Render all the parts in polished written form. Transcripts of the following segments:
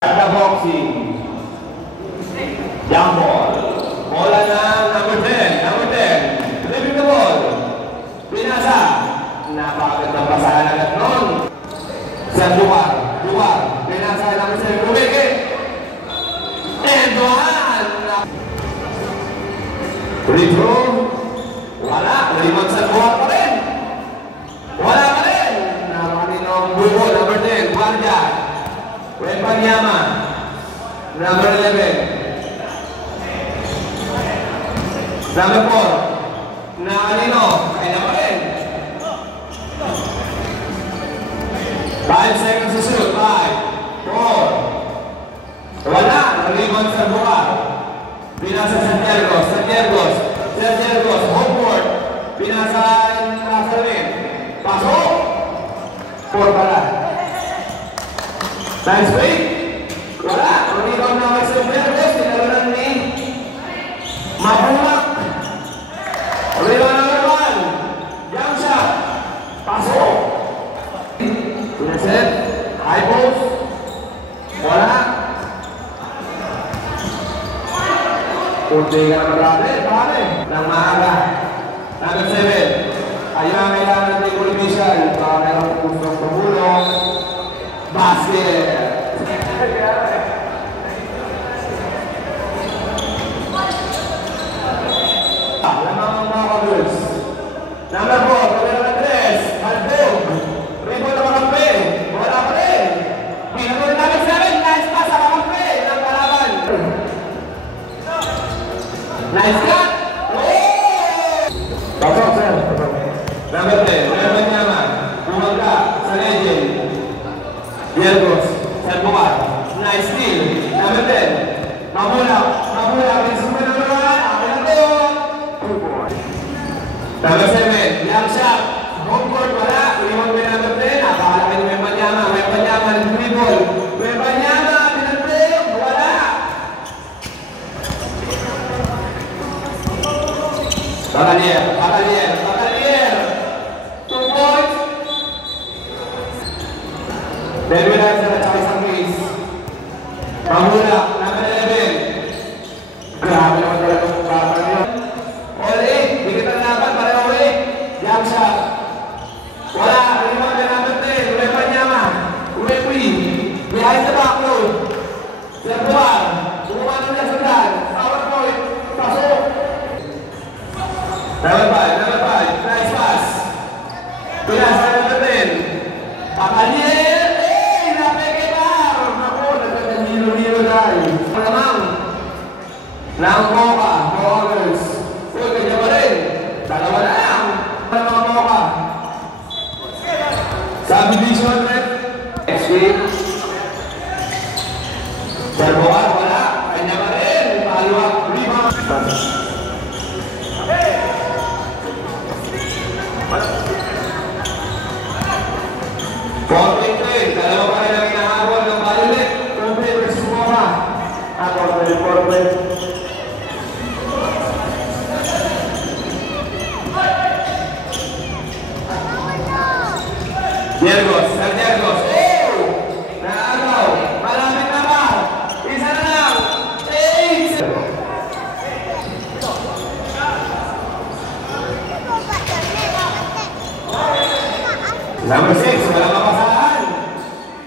The boxing. Jump ball. Bola na number 10. Number 10. Flipping the ball. Pinasa. Napakagandang pasahan agad nun. Sa luwar. Pinasa number 7. Kumikit. And one. Free throw. Wala. Limang sa luwar pa rin. Wala pa rin. Nakaninong bubo. Number 10. Guardia. Wembanyama. Number 11. Number 4. Nakanino. Kaya pa rin. 5 seconds to shoot. 5, 4. Wala. Rebound sa buka. Pinasa Santiago. Home court. Pinasa Nazarin. Pasok. 4 pala. Nice break. Wala. Rebound na may Santiago. Tinalunan ni Mabumak. Rebound number 1. Jump shot. Pasok. Pinaset. High post. Wala. Kunti ka naman pare. Nang maaga. Number 7. Ayun ang kailangan natin coordination. Para merong gustong tumulong. Basket. Number 4, number 3, Malbog. Rebound na makampi. Wala pa rin. Pinagod number 7, nice pass sa makampi ng kalaban. Nice cut. Pasok, sir. Number 10, Wembanyama. Bumangga sa legend. Dielgos, Serbukat. Nice steal. Number 10, Mamula. Number 7, jump shot. Home court wala. Iwan mo number 10. Akala ka ni Wembanyama. Dribble. Wembanyama, pinag-break. Wala. Bakalier. 2 points. Delwin Hansen at saka isang case. Mamula, number 11. Grabe naman talaga ng bata niyo. All 8. Bigit ang laban. Pareho 8. Jump shot. Wala. Rebound na number 10. Wembanyama. Uwekwi. Behind the back load. Serbuan. Bumuha nila sundan. Power point. Pasok. Number 5. Nice pass. Pinasa number 10. Pakalier. Napekitar. Naku, nagkakanilo-nilo dahil. Malamang. Nang Moka. Ballers. Uy, kanya pa rin. Dalawa na lang. Mga Moka. Subdivision red. Next game. Serbuan, wala. Kanya pa rin. Paluwag. Rebound. 4-3. Dalawa pa rin ang inahabol ng Balulit. Complete versus Moka. Ako, 4-3. Santiago. Naagaw. Malapit na ba? Isa na lang. 8. Number 6. Walang mapasahan.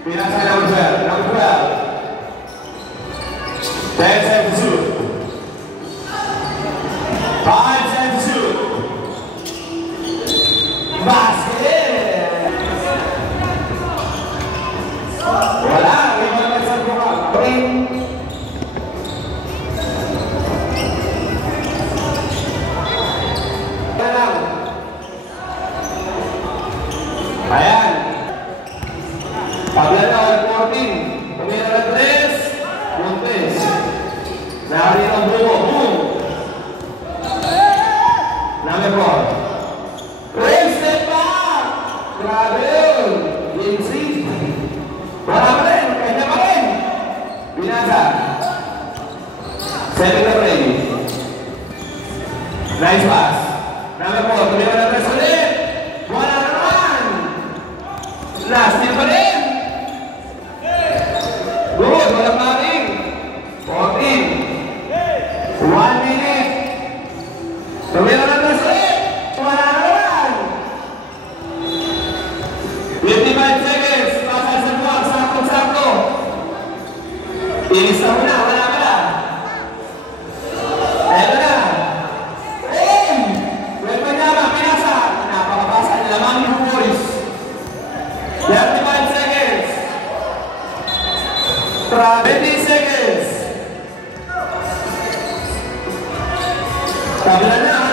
Pinasa number 12. Number 12. 10 seconds to shoot. 5 seconds to shoot. Basket. Wala, rebound na sa buka. Ayan. Paglalaw at 14. Pumila na 3. Montes. Nari ang buko. Boom. Number 4. Raise step back. Grabe yun. Lindsay. Wala pa rin. Kanya pa rin. Binasa. 7 na ready. Nice pass. Number 4. Pumila na 3 ulit. Wala naman. Last year pa rin. Good. Wala 20 seconds. Tabla na.